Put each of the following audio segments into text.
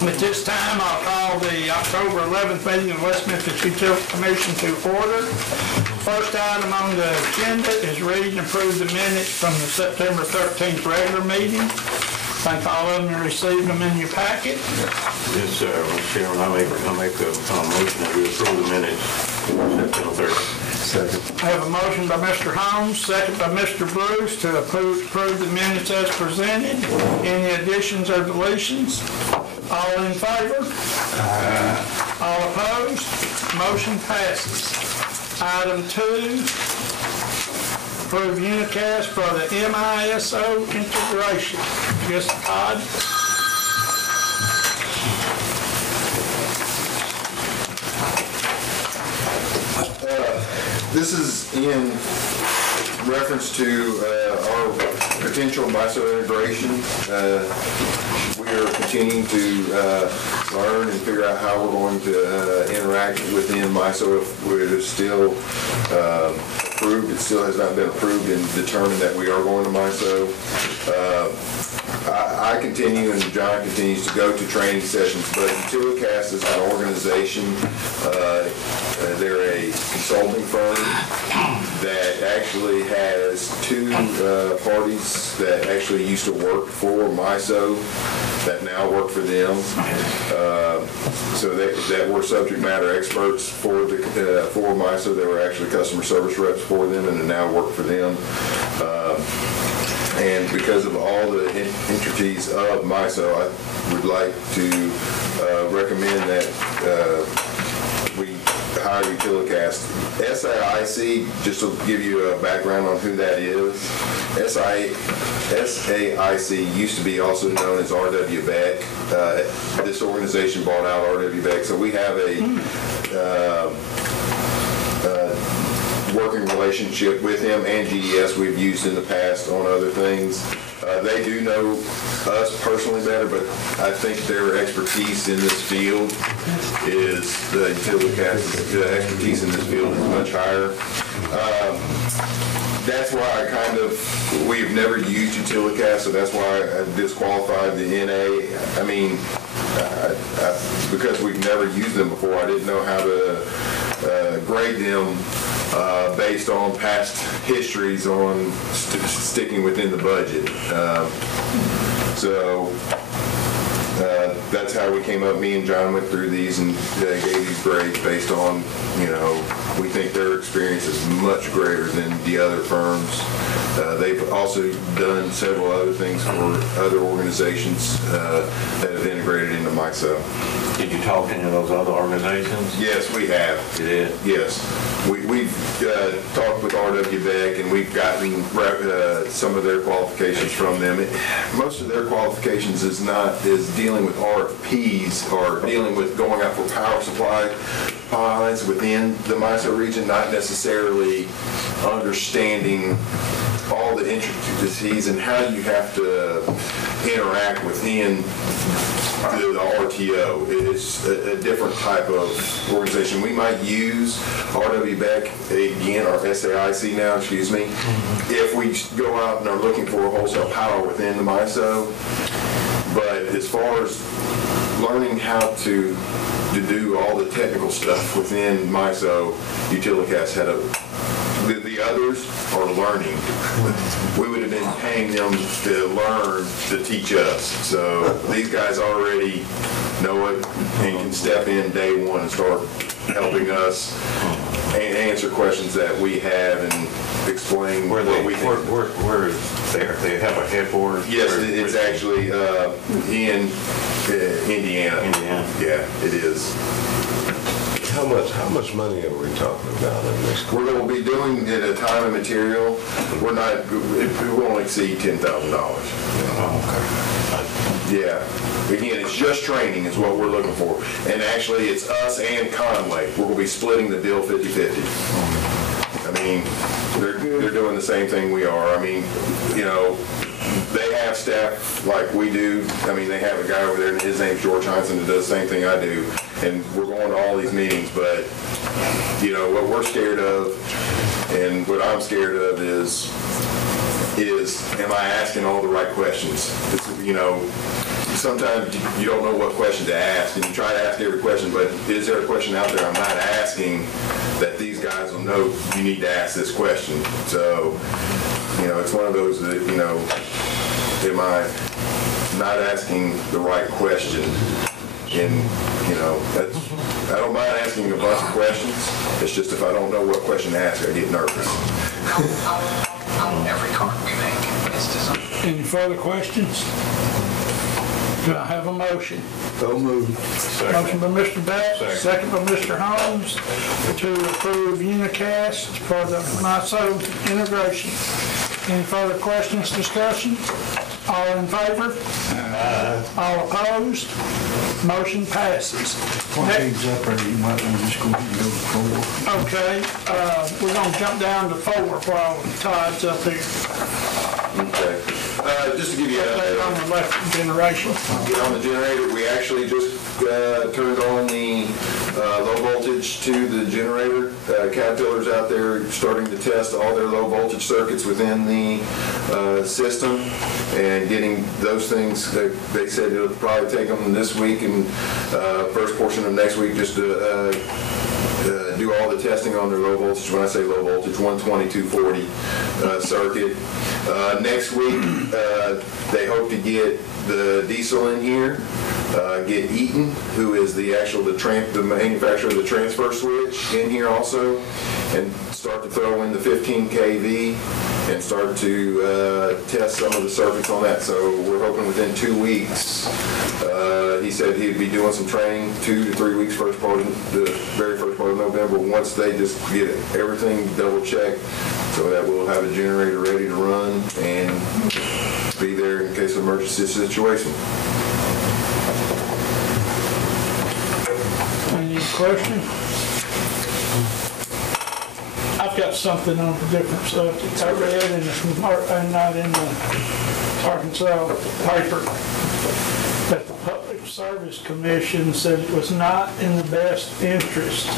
At this time, I'll call the October 11th meeting of West Memphis Utility Commission to order. First item on the agenda is read and approve the minutes from the September 13th regular meeting. I think all of them received them in your packet. Yes, sir. Mr. Chairman, I make a motion that we approve the minutes September 30th. Second. I have a motion by Mr. Holmes, second by Mr. Bruce to approve the minutes as presented. Any additions or deletions? All in favor? All opposed? Motion passes. Item 2, approve unicast for the MISO integration. Yes, Todd? This is in reference to our potential MISO integration. We are continuing to learn and figure out how we're going to interact within MISO. If it is still approved, it still has not been approved and determined that we are going to MISO. I continue and John continues to go to training sessions, but Utilicast is an organization. They're a consulting firm that actually has two parties that actually used to work for MISO that now work for them. So that were subject matter experts for MISO. They were actually customer service reps for them and now work for them. And because of all the entities of MISO, I would like to recommend that we hire Utilicast. SAIC, just to give you a background on who that is, SAIC used to be also known as RW Beck. This organization bought out RW Beck, so we have a working relationship with him and GES we've used in the past on other things. They do know us personally better, but I think their expertise in this field is, the Utilicast expertise in this field is much higher. That's why we've never used Utilicast, so that's why I disqualified the NA. I mean, because we've never used them before, I didn't know how to grade them based on past histories on sticking within the budget. So that's how we came up. Me and John went through these and gave these grades based on, we think their experience is much greater than the other firms. They've also done several other things for other organizations that have integrated into MISO. Did you talk to any of those other organizations? Yes, we have. You did? Yes. We've talked with RW Beck, and we've gotten some of their qualifications from them. Most of their qualifications is dealing with RFPs or dealing with going out for power supply lines within the MISO region, not necessarily understanding all the intricacies and how you have to interact within the RTO. It's a different type of organization. We might use RW Beck again, or SAIC now, excuse me, if we go out and are looking for a wholesale power within the MISO. But as far as learning how to do all the technical stuff within MISO, Utilicast had the others are learning. We would have been paying them to learn to teach us. So these guys already know it and can step in day one and start helping us and answer questions that we have and explain what we think. Where is there? They have a headquarters? Yes, it's actually in Indiana. Indiana? Yeah, it is. How much money are we talking about in this? We're going to be doing it a time and material. It won't exceed $10,000. Oh, okay. Yeah. Again, it's just training is what we're looking for. And actually, it's us and Conway. We're going to be splitting the bill 50-50. I mean, they're doing the same thing we are. I mean, they have staff like we do. I mean, they have a guy over there, and his name's George Heinzen, that does the same thing I do. And we're going to all these meetings, but, what we're scared of and what I'm scared of is am I asking all the right questions? sometimes you don't know what question to ask, and you try to ask every question, but is there a question out there I'm not asking that these guys will know you need to ask this question? So, it's one of those that, am I not asking the right question? And, I don't mind asking a bunch of questions. It's just if I don't know what question to ask, I get nervous. Every card we make is designed. Any further questions? Do I have a motion? So moved. Motion by Mr. Beck, second by Mr. Holmes, to approve Unicast for the NISO integration. Any further questions, discussion? All in favor? All opposed? Motion passes. One page up there, you might want to just go ahead and go to 4. Okay, we're gonna jump down to 4 while Todd's up here. Okay. Just to give you an Update on update the electric generation. on the generator, we actually just turned on the low voltage to the generator. Caterpillar's out there starting to test all their low voltage circuits within the system and getting those things. They said it'll probably take them this week and first portion of next week just to do all the testing on their low voltage. When I say low voltage, 120, 240 circuit. Next week, they hope to get the diesel in here, get Eaton, who is the manufacturer of the transfer switch, in here also, and start to throw in the 15 kV and start to test some of the circuits on that. So we're hoping within 2 weeks. He said he'd be doing some training 2 to 3 weeks, the very first part of November, once they just get everything double checked, so that we'll have a generator ready to run and be there in case of emergency situation. Any question? I've got something on a different subject. I read in not in the Arkansas paper that the Public Service Commission said it was not in the best interest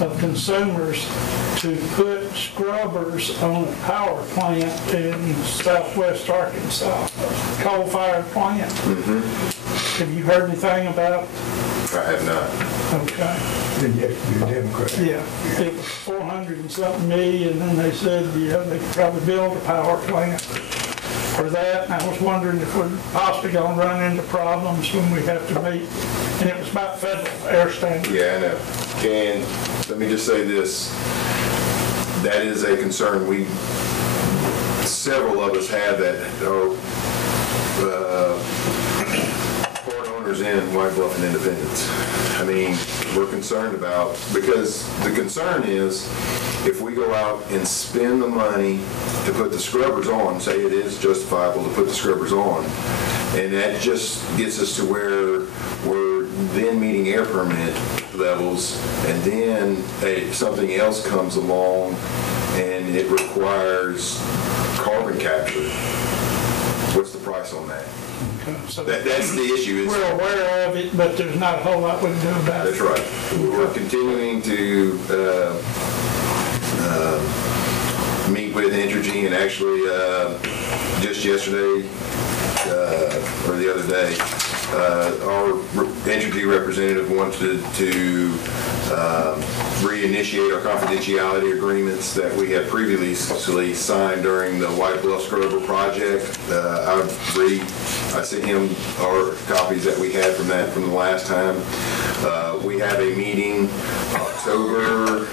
of consumers to put scrubbers on a power plant in southwest Arkansas, coal-fired plant. Have you heard anything about it? I have not. Okay. Then you have to be a Democrat. Yeah, it was 400 and something million, and they said, they could probably build a power plant for that. And I was wondering if we're possibly going to run into problems when we have to meet. And it was about federal air standards. Yeah, I know. And let me just say this, that is a concern. Several of us have that, part owners in White Bluff and Independence. I mean, we're concerned about, because the concern is if we go out and spend the money to put the scrubbers on, say it is justifiable to put the scrubbers on, and that just gets us to where we're then meeting air permit levels, and then something else comes along and it requires carbon capture. What's the price on that? So That's the issue. we're aware of it, but there's not a whole lot we can do about it. That's right. We're continuing to meet with Entergy, and actually just yesterday or the other day, our Entergy representative wanted to reinitiate our confidentiality agreements that we had previously signed during the White Bluff Scrubber project. I sent him our copies that we had from the last time. We have a meeting October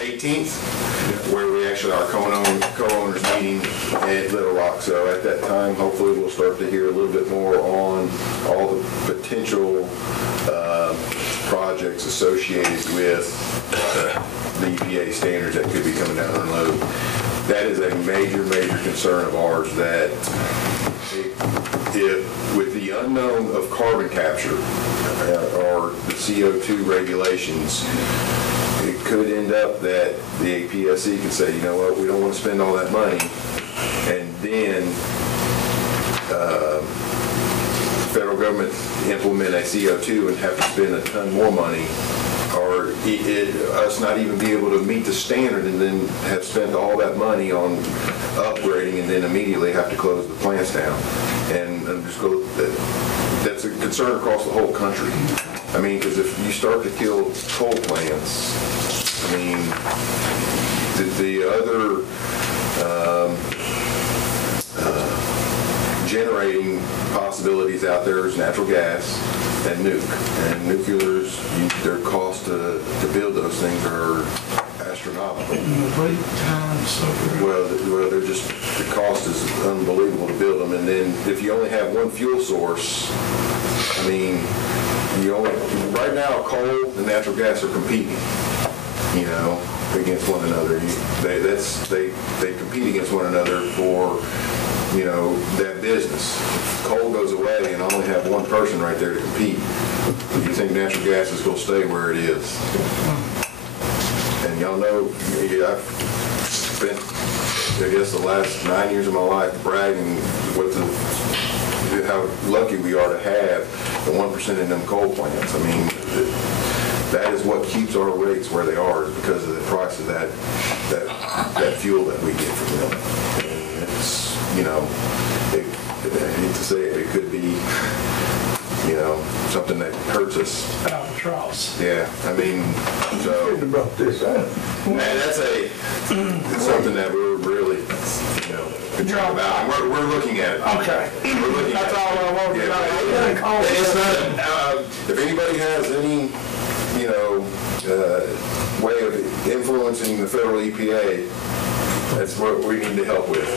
18th, where we actually are co-owners meeting at Little Rock. So at that time, hopefully we'll start to hear a little bit more on all the potential projects associated with the EPA standards that could be coming down the road. That is a major, major concern of ours, that with the unknown of carbon capture or the CO2 regulations, it could end up that the APSC can say, you know what, we don't want to spend all that money, and then the federal government implement a CO2 and have to spend a ton more money, or us not even be able to meet the standard and then have spent all that money on upgrading and then immediately have to close the plants down. And and just go, that's a concern across the whole country. I mean, because if you start to kill coal plants, I mean, the other generating possibilities out there is natural gas and nuke. And nuclears, their cost to build those things are astronomical. Well, they're just, the cost is unbelievable to build them. And then if you only have one fuel source, I mean, right now coal and natural gas are competing, you know, against one another. They compete against one another for, you know, that business. If coal goes away and I only have one person right there to compete, do you think natural gas is going to stay where it is? And y'all know, I've spent, I guess, the last 9 years of my life bragging with how lucky we are to have the 1% in them coal plants. I mean, that is what keeps our rates where they are, is because of the price of that fuel that we get from them. And it's, you know, I hate to say it, it could be, you know, something that hurts us. Albatross. Yeah, I mean, so. About this, And it's something that we're really, you know, concerned about. And we're looking at it. Okay. We're looking at That's it. all I wanted to Yeah, know. it's not, if anybody has any, you know, way of influencing the federal EPA, that's what we need to help with.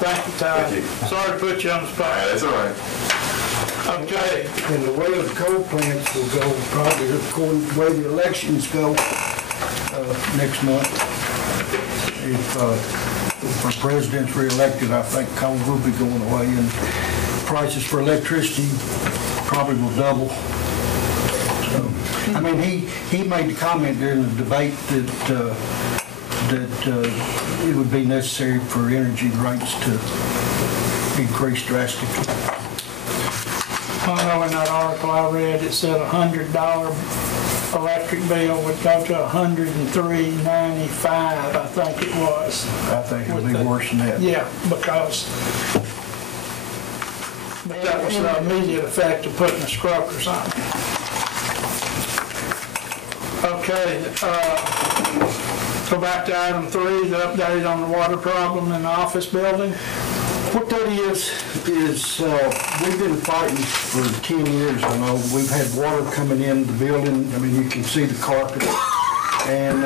Thank you, Ty. Thank you. Sorry to put you on the spot. That's all right. Okay. And the way the coal plants will go, probably according to the way the elections go next month. If our president's reelected, I think coal will be going away, and prices for electricity probably will double. So, I mean, he made the comment during the debate that it would be necessary for energy rates to increase drastically. I know in that article I read, it said $100 electric bill would go to $103.95, I think it was. I think it'll be worse than that. Yeah, because that was the immediate effect of putting the scrubbers on. Okay, go back to item 3, the update on the water problem in the office building. What that is we've been fighting for 10 years. I know we've had water coming in the building. I mean, you can see the carpet. And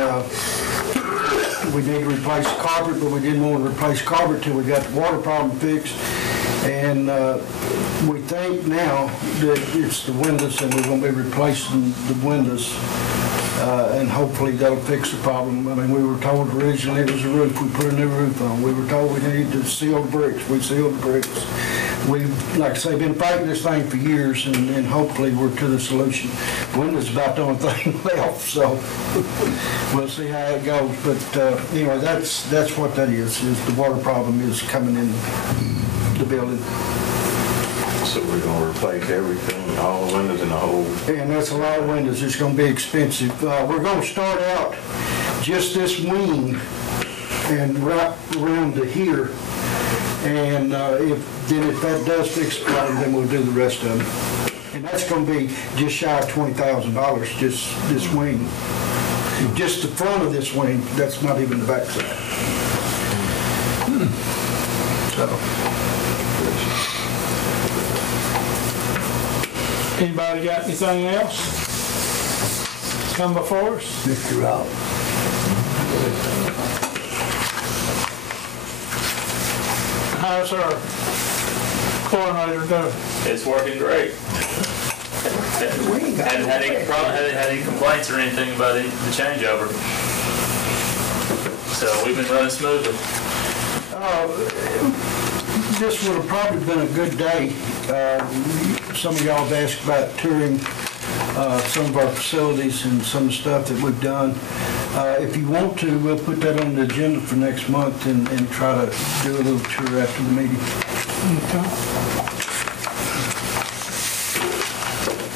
we need to replace the carpet, but we didn't want to replace carpet till we got the water problem fixed. And we think now that it's the windows, and we're going to be replacing the windows. And hopefully that'll fix the problem. I mean, we were told originally it was a roof. We put a new roof on. We were told we needed to seal the bricks. We sealed the bricks. We've, like I say, been fighting this thing for years, and hopefully we're to the solution. Windows about the only thing left, so we'll see how it goes. But anyway, that's what that is the water problem is coming in the building. So we're gonna replace everything, all the windows in the whole. And that's a lot of windows. It's going to be expensive. We're going to start out just this wing and wrap around to here. And if that does fix the problem, then we'll do the rest of it. And that's going to be just shy of $20,000, just this wing. Just the front of this wing. That's not even the back side. So. Anybody got anything else come before us? Mr. Rob. How's our chlorinator doing? It's working great. Hadn't had any complaints or anything about the changeover. So we've been running smoothly. This would have probably been a good day. Some of y'all have asked about touring some of our facilities and some of the stuff that we've done. If you want to, we'll put that on the agenda for next month and try to do a little tour after the meeting. Okay.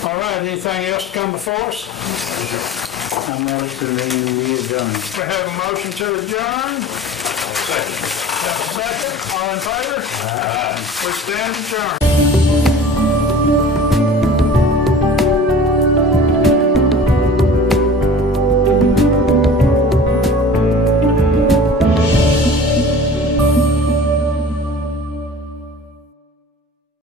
All right, anything else to come before us? I'm ready to leave. We adjourn. We have a motion to adjourn. Second. Have a second, all in favor? We stand adjourned.